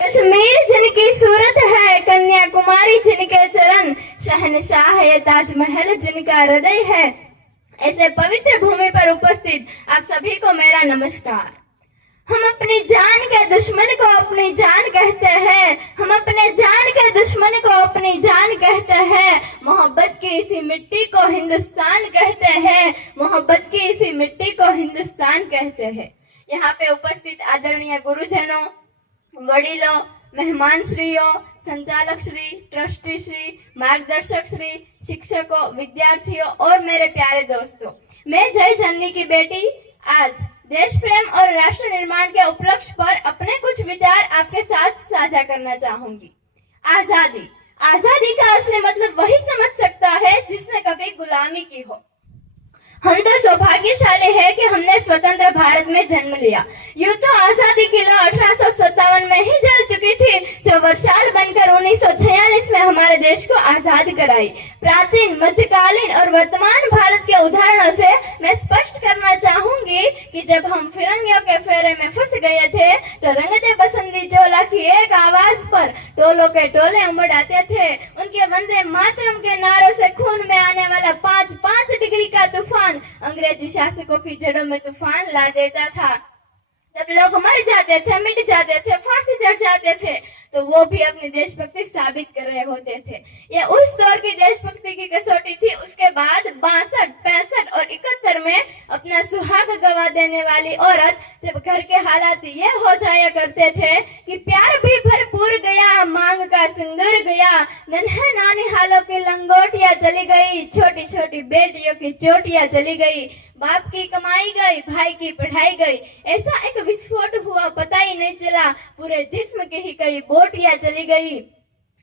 कश्मीर जिनकी सूरत है, कन्याकुमारी जिनके चरण, शहनशाह ये ताजमहल जिनका हृदय है। ऐसे पवित्र भूमि पर उपस्थित आप सभी को मेरा नमस्कार। हम अपनी जान के दुश्मन को अपनी जान कहते हैं, हम अपने जान के दुश्मन को अपनी जान कहते हैं। मोहब्बत की इसी मिट्टी को हिंदुस्तान कहते हैं, मोहब्बत की इसी मिट्टी को हिंदुस्तान कहते हैं। यहाँ पे उपस्थित आदरणीय गुरुजनों, वडीलों, मेहमान श्रीओ, संचालक श्री, ट्रस्टी श्री, मार्गदर्शक श्री, शिक्षकों, विद्यार्थियों और मेरे प्यारे दोस्तों, मैं जय जननी की बेटी आज देश प्रेम और राष्ट्र निर्माण के उपलक्ष्य पर अपने कुछ विचार आपके साथ साझा करना चाहूंगी। आजादी, आजादी का असली मतलब वही समझ सकता है जिसने कभी गुलामी की हो। हम तो सौभाग्यशाली है कि हमने स्वतंत्र भारत में जन्म लिया। यूं तो आजादी की लौ 1857 में ही जल चुकी थी, जो वर्षाल बनकर 1946 में हमारे देश को आजाद कराई। प्राचीन, मध्यकालीन और वर्तमान भारत के उदाहरणों से मैं स्पष्ट करना चाहूंगी कि जब हम फिरंगियों के फेरे में फंस गए थे तो रंगते बसंती चोला की एक आवाज पर टोलों के टोले उमड़ आते थे। उनके वंदे मातरम के नारों से खून में आने वाला 5-5 डिग्री का तूफान अंग्रेजी शासकों की जड़ों में तूफान ला देता था। जब लोग मर जाते थे, मिट जाते थे, फांसी चढ़ जाते थे, तो वो भी अपनी देशभक्ति साबित कर रहे होते थे। ये उस दौर की देशभक्ति की कसौटी थी। उसके बाद 62, 65 और 71 में अपना सुहाग गवा देने वाली औरत, जब घर के हालात ये हो जाया करते थे कि प्यार भी भरपूर गया, मांग का सिंदूर गया, नन्हे नानी हालों की लंगोटियां चली गई, छोटी छोटी बेटियों की चोटियां चली गई, बाप की कमाई गई, भाई की पढ़ाई गई, ऐसा एक विस्फोट हुआ, पता ही नहीं चला, पूरे जिस्म के ही कई बोटियां चली गई।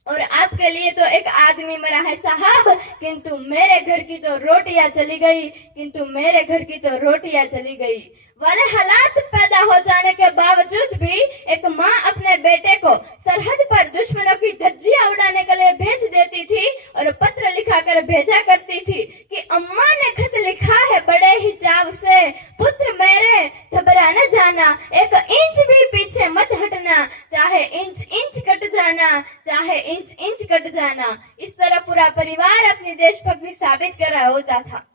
और आपके लिए तो एक आदमी मरा है साहब, किंतु मेरे घर की तो रोटियां चली गई, किंतु मेरे घर की तो रोटियां चली गई। वाले हालात पैदा हो जाने के बावजूद भी एक माँ अपने बेटे को सरहद पर दुश्मनों की धज्जियां उड़ाने के लिए भेज देती थी और पत्र लिखा कर भेजा करती थी कि अम्मा ने खत लिखा है बड़े ही चाव से, पुत्र मेरे घबरा न जाना, एक इंच भी पीछे मत हटना, चाहे इंच इंच कट जाना, चाहे इंच इंच कट जाना। इस तरह पूरा परिवार अपनी देशभक्ति साबित कर रहा होता था।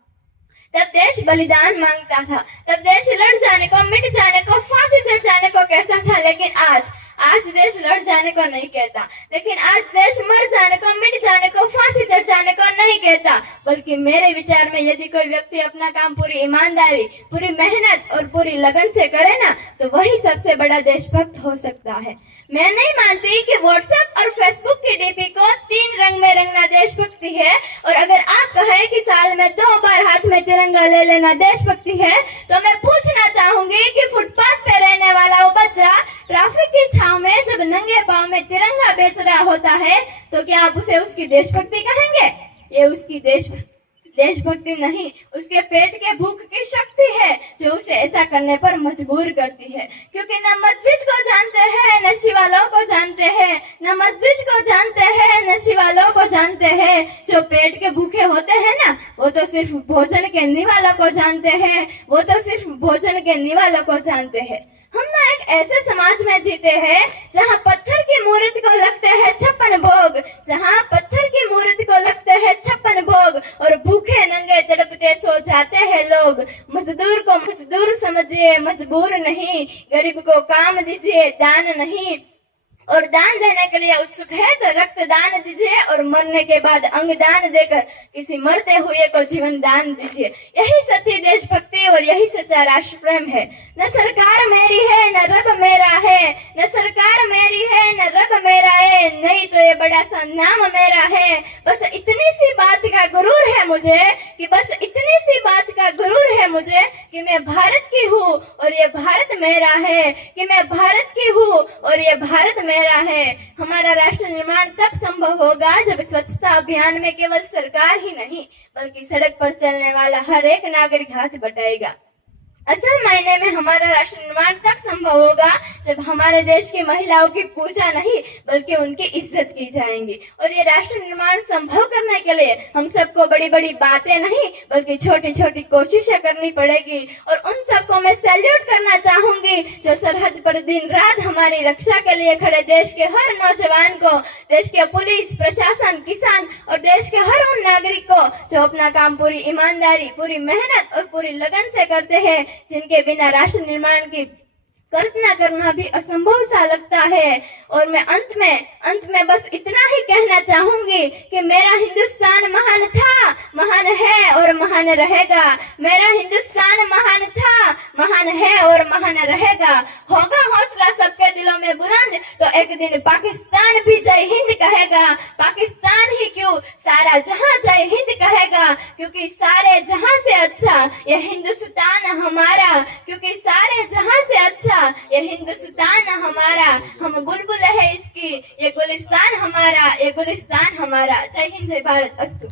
तब देश बलिदान मांगता था, तब देश लड़ जाने को, मिट जाने को, फांसी चढ़ जाने को कहता था। लेकिन आज देश लड़ जाने को नहीं कहता, लेकिन आज देश मर जाने को, मिट जाने को, फांसी चढ़ जाने को नहीं कहता। बल्कि मेरे विचार में यदि कोई व्यक्ति अपना काम पूरी ईमानदारी, पूरी मेहनत और पूरी लगन से करे ना, तो वही सबसे बड़ा देशभक्त हो सकता है। मैं नहीं मानती कि व्हाट्सएप और फेसबुक की डीपी को 3 रंग में रंगना देशभक्ति है। और अगर आप कहे कि साल में 2 बार हाथ में तिरंगा ले लेना देशभक्ति है, तो मैं पूछना चाहूंगी कि फुटपाथ पे रहने वाला वो बच्चा ट्रैफिक की छांव में जब नंगे पांव में तिरंगा बेच रहा होता है, तो क्या आप उसे उसकी देशभक्ति कहेंगे? ये उसकी देशभक्ति नहीं, उसके पेट के भूख की शक्ति है जो उसे ऐसा करने पर मजबूर करती है। क्योंकि न मस्जिद को जानते हैं, न शिवालों को जानते हैं, न मस्जिद को जानते हैं, न शिवालों को जानते हैं। जो पेट के भूखे होते हैं ना, वो तो सिर्फ भोजन के निवालों को जानते हैं, वो तो सिर्फ भोजन के निवालों को जानते हैं। हम ना एक ऐसे समाज में जीते हैं जहाँ पत्थर की मूर्ति को लगते हैं 56 भोग, जहाँ पत्थर की मूर्ति को लगते हैं 56 भोग, और भूखे नंगे तड़पते सो जाते हैं लोग। मजदूर को मजदूर समझिए, मजबूर नहीं, गरीब को काम दीजिए, दान नहीं। और दान देने के लिए उत्सुक है तो रक्तदान दीजिए, और मरने के बाद अंगदान देकर किसी मरते हुए को जीवन दान दीजिए। यही सच्ची देशभक्ति और यही सच्चा राष्ट्र प्रेम है। न सरकार मेरी है, न रब मेरा है, न सरकार मेरी है, न रब मेरा है, नहीं तो ये बड़ा सा नाम मेरा है। बस इतनी सी बात का गुरूर है मुझे, कि बस इतनी सी बात का गुरूर है मुझे कि मैं भारत की हूँ और ये भारत मेरा है, कि मैं भारत की हूँ और ये भारत मेरा है। हमारा राष्ट्र निर्माण तब संभव होगा जब स्वच्छता अभियान में केवल सरकार ही नहीं, बल्कि सड़क पर चलने वाला हर एक नागरिक हाथ बटाएगा। असल मायने में हमारा राष्ट्र निर्माण तक संभव होगा जब हमारे देश की महिलाओं की पूजा नहीं बल्कि उनकी इज्जत की जाएगी। और ये राष्ट्र निर्माण संभव करने के लिए हम सबको बड़ी बड़ी बातें नहीं बल्कि छोटी छोटी कोशिशें करनी पड़ेगी। और उन सबको मैं सैल्यूट करना चाहूंगी जो सरहद पर दिन रात हमारी रक्षा के लिए खड़े, देश के हर नौजवान को, देश के पुलिस प्रशासन, किसान और देश के हर उन नागरिक को जो अपना काम पूरी ईमानदारी, पूरी मेहनत और पूरी लगन से करते हैं, जिनके बिना राष्ट्र निर्माण की कल्पना करना भी असंभव सा लगता है। और मैं अंत में बस इतना ही कहना चाहूंगी कि मेरा हिंदुस्तान महान था, महान है और महान रहेगा। मेरा हिंदुस्तान महान था, महान है और महान रहेगा। होगा हौसला सबके दिलों में बुलंद तो एक दिन पाकिस्तान भी जय हिंद कहेगा। पाकिस्तान ही क्यों, सारा जहां जय हिंद कहेगा, क्योंकि सारे जहां से अच्छा ये हिंदुस्तान हमारा, क्योंकि सारे जहां से अच्छा ये हिंदुस्तान हमारा। हम बुलबुल है इसकी, ये गुलिस्तान हमारा, ये गुलिस्तान हमारा। जय हिंद, जय भारत अस्तु।